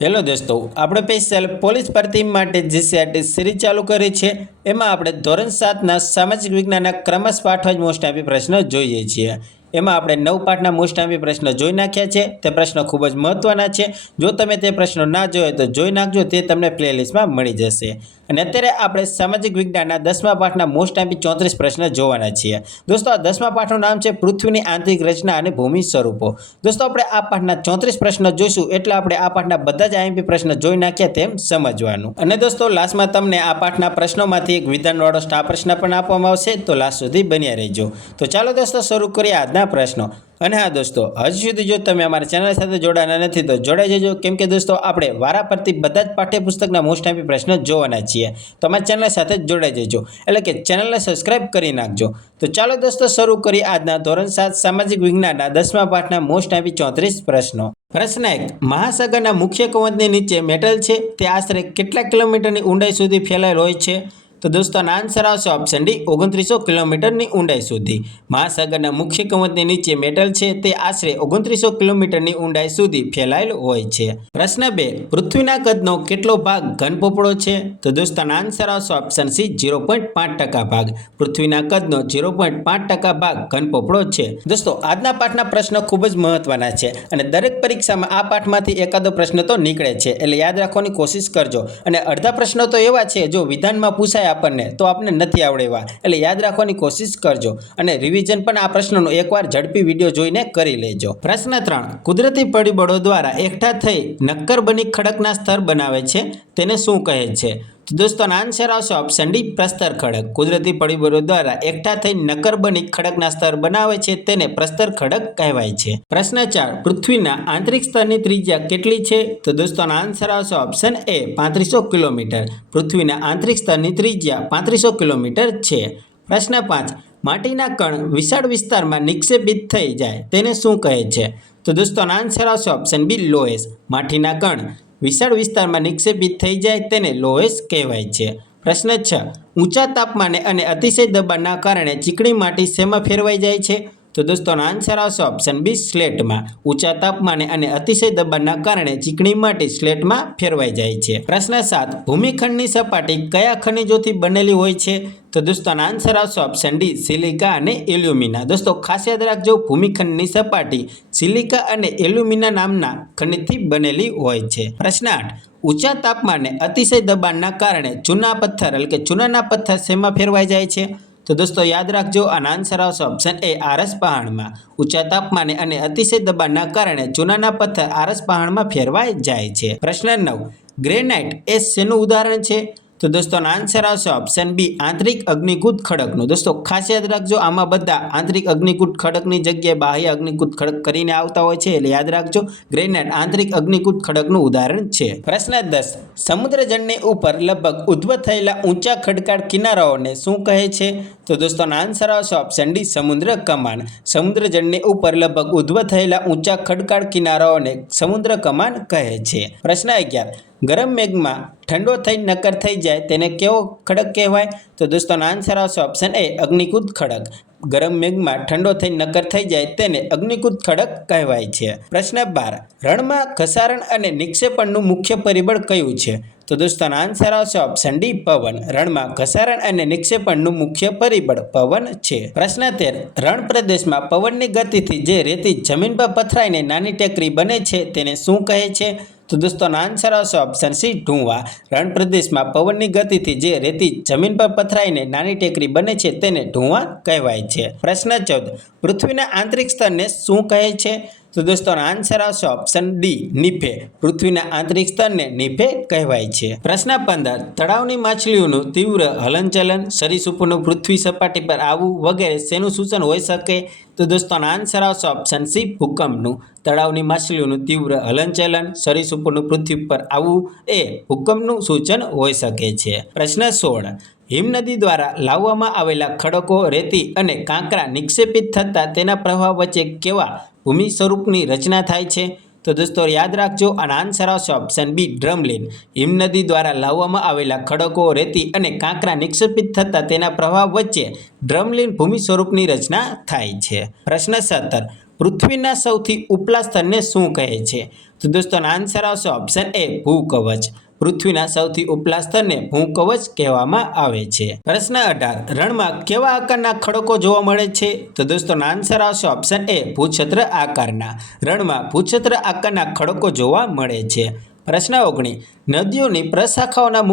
Hello દોસ્તો, આપણે special police ભરતી માટે જીસીઆરટી સિરીઝ ચાલુ કરી છે। એમાં આપણે ધોરણ 7ના સામાજિક વિજ્ઞાનના ક્રમશ પાઠવાજ મોસ્ટ આઈપી પ્રશ્ન જોઈએ છીએ। એમાં આપણે 9 પાઠના મોસ્ટ આઈપી પ્રશ્ન જોઈ નાખ્યા છે। તે પ્રશ્નો ખૂબ જ મહત્વના છે। જો તમે તે પ્રશ્નો ના જોયો તો જોઈ નાખજો, તે તમને પ્લેલિસ્ટમાં મળી જશે। અને અત્યારે આપણે સામાજિક વિજ્ઞાનના 10મા પાઠના મોસ્ટ આઈપી 34 પ્રશ્ન જોવાના છીએ। દોસ્તો, આ 10મા પાઠનું નામ છે પૃથ્વીની આંતરિક રચના અને ભૂમિ સ્વરૂપો। દોસ્તો, આપણે આ પાઠના 34 પ્રશ્નો જોઈશું, એટલે આપણે આ પાઠના બધા જ આઈએમપી પ્રશ્ન જોઈ નાખ્યા તેમ સમજવાનું। અને દોસ્તો, લાસ્ટમાં તમને આ પાઠના પ્રશ્નોમાંથી એક વિધાનવાળો સ્ટાર પ્રશ્ન પણ આપવામાં આવશે, તો લાસ્ટ સુધી બન્યા રહેજો। તો ચાલો દોસ્તો, શરૂ કરીએ આજના પ્રશ્નો। અને હા દોસ્તો, હજી સુધી જો તમે અમારી ચેનલ સાથે જોડાના નથી તો જોડાઈ જજો, કેમ કે દોસ્તો આપણે વારાફરતી બધા જ પાઠ્યપુસ્તકના મોસ્ટ આઈપી પ્રશ્ન જોવાના છીએ। તો અમારી ચેનલ સાથે જ જોડાઈ જજો, એટલે કે ચેનલને સબસ્ક્રાઇબ કરી નાખજો। તો ચાલો દોસ્તો, શરૂ કરીએ આજના ધોરણ 7 સામાજિક વિજ્ઞાનના 10મા પાઠના મોસ્ટ આઈપી 34 પ્રશ્નો। પ્રશ્ન 1, મહાસાગરના મુખ્ય કવચની નીચે મેટલ છે તે આશરે કેટલા કિલોમીટરની ઊંડાઈ સુધી ફેલાયેલ હોય છે? તો દોસ્તો, આન્સર આવશે ઓપ્શન ડી, 2900 કિલોમીટરની ઊંડાઈ સુધી। મહાસાગરના મુખ્ય કવચની નીચે મેટલ છે તે આશરે 2900 કિલોમીટરની ઊંડાઈ સુધી ફેલાયેલ હોય છે। પ્રશ્ન 2, પૃથ્વીના કદનો કેટલો ભાગ ઘનપોપળો છે? તો દોસ્તો, આન્સર આવશે ઓપ્શન સી, 0.5% ભાગ। પૃથ્વીના કદનો 0.5% ભાગ ઘનપોપળો છે। દોસ્તો, આજના પાઠના પ્રશ્નો ખૂબ જ મહત્વના છે અને દરેક પરીક્ષામાં આ પાઠમાંથી એકાદો પ્રશ્ન તો નીકળે છે, એટલે યાદ રાખવાની કોશિશ કરજો। અને અડધા પ્રશ્નો તો એવા છે જો વિધાનમાં પૂછાય આપણને તો આપણે નથી આવડે એવા, એટલે યાદ રાખવાની કોશિશ કરજો। અને રિવિઝન પણ આ પ્રશ્નનો એકવાર ઝડપી વિડીયો જોઈને કરી લેજો। પ્રશ્ન 3, કુદરતી પરિબળો દ્વારા એકઠા થઈ નક્કર બની ખડકના સ્તર બનાવે છે તેને શું કહે છે? તો દોસ્તો, આન્સર આવશે ઓપ્શન ડી, પ્રસ્તર ખડક। કુદરતી પરિબળો દ્વારા એકઠા થઈ નક્કર બની ખડકના સ્તર બનાવે છે તેને પ્રસ્તર ખડક કહેવાય છે। પ્રશ્ન 4, પૃથ્વીના આંતરિક સ્તરની ત્રિજ્યા કેટલી છે? તો દોસ્તો, આન્સર આવશે ઓપ્શન એ, 3500 કિલોમીટર। પૃથ્વીના આંતરિક સ્તરની ત્રિજ્યા 3500 કિલોમીટર છે। પ્રશ્ન 5, માટીના કણ વિશાળ વિસ્તારમાં નિક્ષેપિત થઈ જાય તેને શું કહે છે? તો દોસ્તો, આન્સર આવશે ઓપ્શન બી, લોએસ। માટીના કણ વિશાળ વિસ્તારમાં નિક્ષેપિત થઈ જાય તેને લોએસ કહેવાય છે। પ્રશ્ન 6, ઊંચા તાપમાને અને અતિશય દબાણના કારણે ચીકણી માટી શેમાં ફેરવાઈ જાય છે? તો દોસ્તો, આન્સર આવશે ઓપ્શન બી, સ્લેટમાં। ઊંચા તાપમાને અને અતિશય દબાણના કારણે ચીકણી માટી સ્લેટમાં ફેરવાઈ જાય છે। પ્રશ્ન 7, ભૂમિખંડની સપાટી કયા ખનિજોથી બનેલી હોય છે? તો દોસ્તો, આન્સર આવશે ઓપ્શન ડી, સિલિકા અને એલ્યુમિના। દોસ્તો, ખાસ યાદ રાખજો, ભૂમિખંડની સપાટી સિલિકા અને એલ્યુમિના નામના ખનિજથી બનેલી હોય છે। પ્રશ્ન 8, ઊંચા તાપમાને અતિશય દબાણના કારણે ચૂના પથ્થર એટલે કે ચૂનાના પથ્થર શેમાં ફેરવાઈ જાય છે? તો દોસ્તો, યાદ રાખજો, આનો આન્સર આવશે ઓપ્શન એ, આરસ પહાણમાં। ઊંચા તાપમાને અને અતિશય દબાણના કારણે ચૂનાના પથ્થર આરસ પહાણમાં ફેરવાઈ જાય છે। પ્રશ્ન 9, ગ્રેનાઇટ એ શેનું ઉદાહરણ છે? તો દોસ્તો, આન્સર આવશે ઓપ્શન બી, આંતરિક અગ્નિકૃત ખડકનું। દોસ્તો, ખાસ યાદ રાખજો, આમાં બધા આંતરિક અગ્નિકૃત ખડકની જગ્યાએ બાહ્ય અગ્નિકૃત ખડક કરીને આવતા હોય છે, એટલે યાદ રાખજો, ગ્રેનાઇટ આંતરિક અગ્નિકૃત ખડકનું ઉદાહરણ છે। પ્રશ્ન 10, સમુદ્ર જળની ઉપર લગભગ ઉદ્ભવ થયેલા ઊંચા ખડકાળ કિનારાઓને શું કહે છે? તો દોસ્તો, આન્સર આવશે ઓપ્શન ડી, સમુદ્ર કમાન। સમુદ્ર જળની ઉપર લગભગ ઉદ્ભવ થયેલા ઊંચા ખડકાળ કિનારાઓને સમુદ્ર કમાન કહે છે। પ્રશ્ન 11, ગરમ મેઘમાં ઠંડો થઈ નક્કર થઈ જાય તેને કેવો ખડક કહેવાય? તો દોસ્તો, આન્સર આવશે ઓપ્શન એ, અગ્નિકૃત ખડક। ગરમ મેઘમાં ઠંડો થઈ નક્કર થઈ જાય તેને અગ્નિકૃત ખડક કહેવાય છે। પ્રશ્ન 12, રણમાં ઘસારણ અને નિક્ષેપણનું મુખ્ય પરિબળ કયું છે? તો દોસ્તો, આન્સર આવશે ઓપ્શન ડી, પવન। રણમાં ઘસારણ અને નિક્ષેપણનું મુખ્ય પરિબળ પવન છે। પ્રશ્ન 13, રણ પ્રદેશમાં પવનની ગતિથી જે રેતી જમીન પર પથરાઈને નાની ટેકરી બને છે તેને શું કહે છે? તો દોસ્તો, આન્સર આવશે ઓપ્શન સી, ઢૂંવા। રણ પ્રદેશમાં પવનની ગતિથી જે રેતી જમીન પર પથરાઈને નાની ટેકરી બને છે તેને ઢૂંવા કહેવાય છે। પ્રશ્ન 14, પૃથ્વીના આંતરિક સ્તરને શું કહે છે? તો દોસ્તો, આન્સર આવશે ઓપ્શન ડી, નીફે। પૃથ્વીના આંતરિક સ્તરને નીફે કહેવાય છે। પ્રશ્ન 15, તળાવની માછલીઓનું તીવ્ર હલનચલન, સરીસૃપોનું પૃથ્વી સપાટી પર આવવું વગેરે શેનું સૂચન હોઈ શકે? તો દોસ્તો, આન્સર આવશે ઓપ્શન સી, ભૂકંપનું। તળાવની માછલીઓનું તીવ્ર હલનચલન, સરીસૃપોનું પૃથ્વી પર આવવું એ ભૂકંપનું સૂચન હોઈ શકે છે। પ્રશ્ન 16, હિમનદી દ્વારા લાવવામાં આવેલા ખડકો, રેતી અને કાંકરા નિક્ષેપિત થતાં તેના પ્રવાહ વચ્ચે કેવા ભૂમિ સ્વરૂપની રચના થાય છે? તો દોસ્તો, યાદ રાખજો, આનો આન્સર આવશે ઓપ્શન બી, ડ્રમલીન। હિમનદી દ્વારા લાવવામાં આવેલા ખડકો, રેતી અને કાંકરા નિક્ષેપિત થતાં તેના પ્રવાહ વચ્ચે ડ્રમલીન ભૂમિ સ્વરૂપની રચના થાય છે। પ્રશ્ન 17, પૃથ્વીના સૌથી ઉપલા સ્તરને શું કહે છે? તો દોસ્તો આન્સર આવશે ઓપ્શન એ ભૂકવચ. પૃથ્વીના સૌથી ઉપલા સ્તરને ભૂકવચ કહેવામાં આવે છે. પ્રશ્ન 18 રણમાં કેવા આકારના ખડકો જોવા મળે છે? તો દોસ્તો આન્સર આવશે ઓપ્શન એ ભૂછત્ર આકારના. રણમાં ભૂછત્ર આકારના ખડકો જોવા મળે છે. પ્રશ્ન 19 નદીઓની પ્રશાખાઓના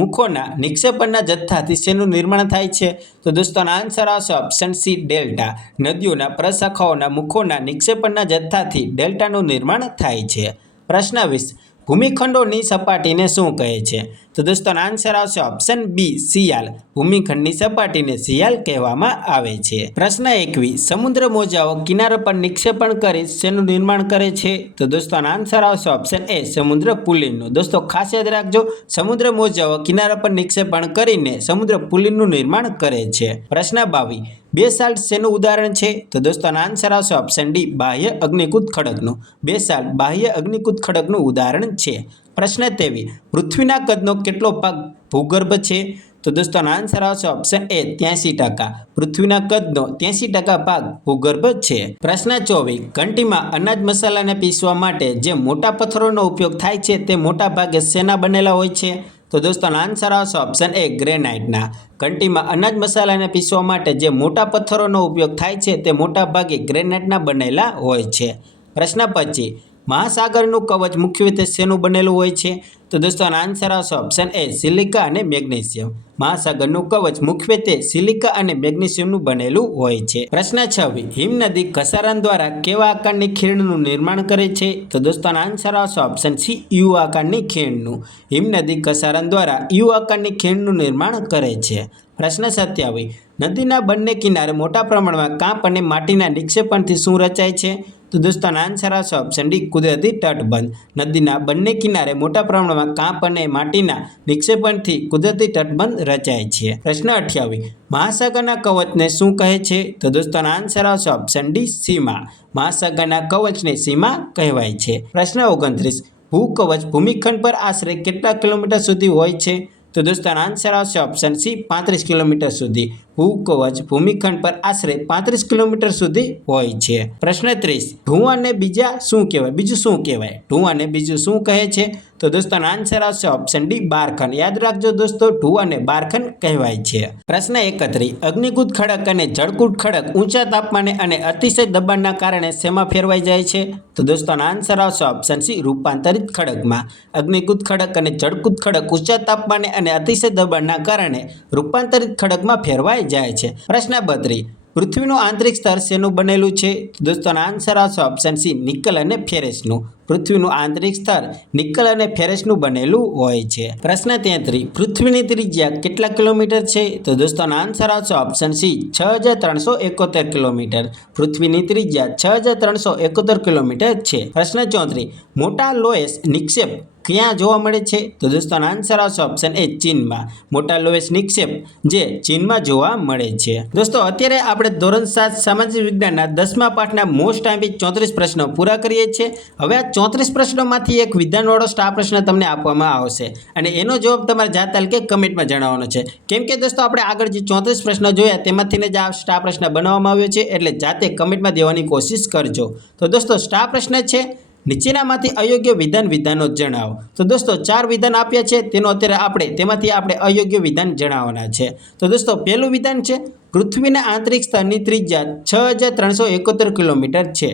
મુખોના નિક્ષેપણના જથ્થાથી શેનું નિર્માણ થાય છે? તો દોસ્તો આન્સર આવશે ઓપ્શન સી ડેલ્ટા. નદીઓના પ્રશાખાઓના મુખોના નિક્ષેપણના જથ્થાથી ડેલ્ટાનું નિર્માણ થાય છે. પ્રશ્ન 20 ભૂમિખંડોની સપાટીને શું કહે છે? તો દોસ્તો આન્સર આવશે ઓપ્શન બી શિયાલ. ભૂમિખંડની સપાટીને શિયાલ કહેવામાં આવે છે. પ્રશ્ન 21 સમુદ્ર મોજાઓ કિનારા પર નિક્ષેપણ કરી શેનું નિર્માણ કરે છે? તો દોસ્તો આન્સર આવશે ઓપ્શન એ સમુદ્ર પુલિનનું. દોસ્તો ખાસ યાદ રાખજો, સમુદ્ર મોજાઓ કિનારા પર નિક્ષેપણ કરીને સમુદ્ર પુલિનનું નિર્માણ કરે છે. પ્રશ્ન 22 બેસાલ્ટ શેનું ઉદાહરણ છે? તો દોસ્તો આન્સર આવશે ઓપ્શન ડી બાહ્ય અગ્નિકૃત ખડકનું. બેસાલ્ટ બાહ્ય અગ્નિકૃત ખડકનું ઉદાહરણ છે. પ્રશ્ન 23 પૃથ્વીના કદનો કેટલો ભાગ ભૂગર્ભ છે? તો દોસ્તો આન્સર આવશે ઓપ્શન એ 83%. પૃથ્વીના કદનો 83% ભાગ ભૂગર્ભ છે. પ્રશ્ન 24 ઘંટીમાં અનાજ મસાલાને પીસવા માટે જે મોટા પથ્થરોનો ઉપયોગ થાય છે તે મોટા ભાગે શેના બનેલા હોય છે? તો દોસ્તો આન્સર આવશે ઓપ્શન એ ગ્રેનાઇટના. ઘંટીમાં અનાજ મસાલાને પીસવા માટે જે મોટા પથ્થરોનો ઉપયોગ થાય છે તે મોટા ભાગે ગ્રેનાઇટના બનેલા હોય છે. પ્રશ્ન 25 મહાસાગરનું કવચ મુખ્યત્વે શેનું બનેલું હોય છે? તો દોસ્તો આન્સર આવશે ઓપ્શન એ સિલિકા અને મેગ્નેશિયમ. મહાસાગરનું કવચ મુખ્યત્વે સિલિકા અને મેગ્નેશિયમનું બનેલું હોય છે. પ્રશ્ન 26 હિમનદી ઘસારણ દ્વારા કેવા આકારની ખીણનું નિર્માણ કરે છે? તો દોસ્તો આન્સર આવશે ઓપ્શન સી યુ આકારની ખીણનું. હિમનદી ઘસારણ દ્વારા યુ આકારની ખીણનું નિર્માણ કરે છે. પ્રશ્ન 27 નદીના બંને કિનારે મોટા પ્રમાણમાં કાંપ અને માટીના નિક્ષેપણથી શું રચાય છે? તો દોસ્તો આન્સર આવશે ઓપ્શન ડી કુદરતી તટબંધ. નદીના બંને કિનારે મોટા પ્રમાણમાં કાંપ અને માટીના નિક્ષેપણથી કુદરતી તટબંધ રચાય છે. પ્રશ્ન 28 મહાસાગરના કવચને શું કહે છે? તો દોસ્તો આન્સર આવશે ઓપ્શન ડી સીમા. મહાસાગરના કવચને સીમા કહેવાય છે. પ્રશ્ન 29 ભૂકવચ ભૂમિખંડ પર આશરે કેટલા કિલોમીટર સુધી હોય છે? તો દોસ્તો આન્સર આવશે ઓપ્શન સી 35 કિલોમીટર સુધી. ભૂકવચ ભૂમિખંડ પર આશરે 35 કિલોમીટર સુધી હોય છે. પ્રશ્ન 30 ઢુંવાને બીજું શું કહેવાય? ઢુંવાને બીજું શું કહે છે? તો દોસ્તો આન્સર આવશે ઓપ્શન ડી બારખન. યાદ રાખજો દોસ્તો, ઢુંવાને બારખન કહેવાય છે. પ્રશ્ન 31 અગ્નિકૃત ખડક અને જળકૃત ખડક ઊંચા તાપમાને અને અતિશય દબાણના કારણે શેમાં ફેરવાઈ જાય છે? તો દોસ્તો આન્સર આવશે ઓપ્શન સી રૂપાંતરિત ખડકમાં. અગ્નિકૃત ખડક અને જળકૃત ખડક ઊંચા તાપમાને અને અતિશય દબાણના કારણે રૂપાંતરિત ખડકમાં ફેરવાઈ જાય છે. પ્રશ્ન 32 પૃથ્વીનું આંતરિક સ્તર શેનું બનેલું છે? તો દોસ્તો આન્સર આવશે ઓપ્શન સી નિકલ અને ફેરસનું. પૃથ્વીનું આંતરિક સ્તર નિકલ અને ફેરસનું બનેલું હોય છે. પ્રશ્ન 33 પૃથ્વીની ત્રિજ્યા કેટલા કિલોમીટર છે? તો દોસ્તો આન્સર આવશે ઓપ્શન સી 6371 કિલોમીટર. પૃથ્વીની ત્રિજ્યા 6371 કિલોમીટર છે. પ્રશ્ન 34 મોટા લોએસ નિક્ષેપ ક્યાં જોવા મળે છે? તો દોસ્તો આન્સર આવશે ઓપ્શન એ ચીનમાં. મોટા લોએસ નિક્ષેપ જે ચીનમાં જોવા મળે છે. દોસ્તો અત્યારે આપણે ધોરણ 7 સામાજિક વિજ્ઞાનના 10મા પાઠના મોસ્ટ આઈમ્પી 34 પ્રશ્નો પૂરા કરીએ છીએ. હવે આ 34 પ્રશ્નોમાંથી એક વિધાનવાળો સ્ટાર પ્રશ્ન તમને આપવામાં આવશે અને એનો જવાબ તમારે જાતે કે કમેન્ટમાં જણાવવાનો છે. કેમ કે દોસ્તો આપણે આગળ જે 34 પ્રશ્નો જોયા તેમાંથી જ આ સ્ટાર પ્રશ્ન બનાવવામાં આવ્યો છે, એટલે જાતે કમેન્ટમાં દેવાની કોશિશ કરજો. તો દોસ્તો સ્ટાર પ્રશ્ન છે નીચેનામાંથી અયોગ્ય વિધાનો જણાવો. તો દોસ્તો 4 વિધાન આપ્યા છે, તેમાંથી આપણે અયોગ્ય વિધાન જણાવવાના છે. તો દોસ્તો પહેલું વિધાન છે પૃથ્વીના આંતરિક સ્તરની ત્રિજ્યા 6371 કિલોમીટર છે.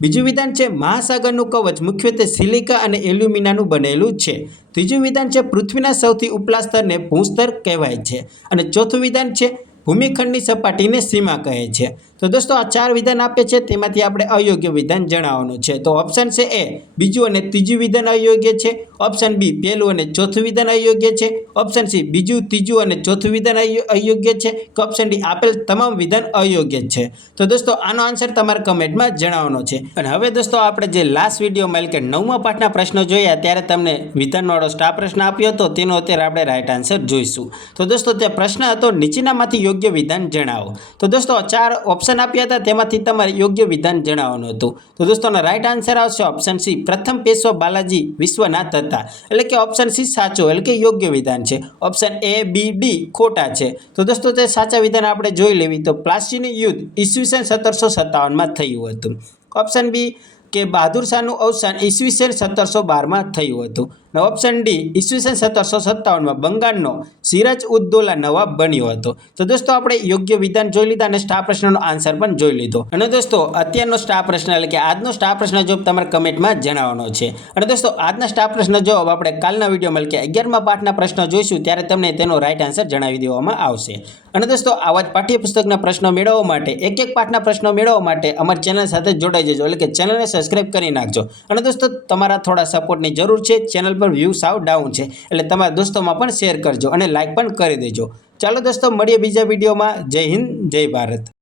બીજું વિધાન છે મહાસાગરનું કવચ મુખ્યત્વે સિલિકા અને એલ્યુમિનાનું બનેલું છે. ત્રીજું વિધાન છે પૃથ્વીના સૌથી ઉપલા સ્તરને ભૂસ્તર કહેવાય છે. અને ચોથું વિધાન છે ભૂમિખંડની સપાટીને સીમા કહે છે. તો દોસ્તો આ 4 વિધાન આપે છે, તેમાંથી આપણે અયોગ્ય વિધાન જણાવવાનું છે. તો ઓપ્શન છે એ બીજું અને ત્રીજું વિધાન અયોગ્ય છે. ઓપ્શન બી પહેલું અને ચોથું વિધાન અયોગ્ય છે. ઓપ્શન સી બીજું, ત્રીજું અને ચોથું વિધાન અયોગ્ય છે. કે ઓપ્શન ડી આપેલ તમામ વિધાન અયોગ્ય છે. તો દોસ્તો આનો આન્સર તમારે કમેન્ટમાં જણાવવાનો છે. અને હવે દોસ્તો આપણે જે લાસ્ટ વિડીયોમાં એટલે કે 9મા પાઠના પ્રશ્નો જોયા ત્યારે તમને વિધાનવાળો સ્ટાર પ્રશ્ન આપ્યો હતો, તેનો અત્યારે આપણે રાઈટ આન્સર જોઈશું. તો દોસ્તો તે પ્રશ્ન હતો નીચેનામાંથી યોગ્ય વિધાન જણાવો. તો દોસ્તો 4 ઓપ્શન ઓપ્શન આપ્યા હતા તેમાંથી તમારે યોગ્ય વિધાન જણાવવાનું હતું. તો દોસ્તોનો રાઈટ આન્સર આવશે ઓપ્શન સી, પ્રથમ પેશવા બાલાજી વિશ્વનાથ હતા. એટલે કે ઓપ્શન સી સાચો એટલે કે યોગ્ય વિધાન છે. ઓપ્શન એ બી ડી ખોટા છે. તો દોસ્તો તે સાચા વિધાન આપણે જોઈ લેવી તો પ્લાસીનું યુદ્ધ ઈસવીસન 1757માં થયું હતું. ઓપ્શન બી કે બહાદુર શાહનું અવસાન ઈસવીસન 1712માં થયું હતું. અને ઓપ્શન ડી ઈસવીસન 1757માં બંગાળનો સિરાજ ઉદ દૌલા નવાબ બન્યો હતો. તો દોસ્તો આપણે યોગ્ય વિધાન જોઈ લીધા અને સ્ટાર પ્રશ્નનો આન્સર પણ જોઈ લીધો. અને દોસ્તો અત્યારનો સ્ટાર પ્રશ્ન એટલે કે આજનો સ્ટાર પ્રશ્ન જવાબ તમારે કમેન્ટમાં જણાવવાનો છે. અને દોસ્તો આજના સ્ટાર પ્રશ્ન જવાબ આપણે કાલના વિડીયોમાં એટલે કે 11મા પાઠના પ્રશ્ન જોઈશું ત્યારે તમને તેનો રાઈટ આન્સર જણાવી દેવામાં આવશે. અને દોસ્તો આવા જ પાઠ્યપુસ્તકના પ્રશ્નો મેળવવા માટે એક પાઠના પ્રશ્નો મેળવવા માટે અમારી ચેનલ સાથે જોડાઈ જજો એટલે કે ચેનલને સબસ્ક્રાઇબ કરી નાખજો. અને દોસ્તો તમારા થોડા સપોર્ટની જરૂર છે. ચેનલ પર વ્યૂ સાવ ડાઉન છે એટલે તમારા દોસ્તોમાં પણ શેર કરજો અને લાઈક પણ કરી દેજો. ચાલો દોસ્તો મળીએ બીજા વિડીયોમાં. જય હિન્દ, જય ભારત.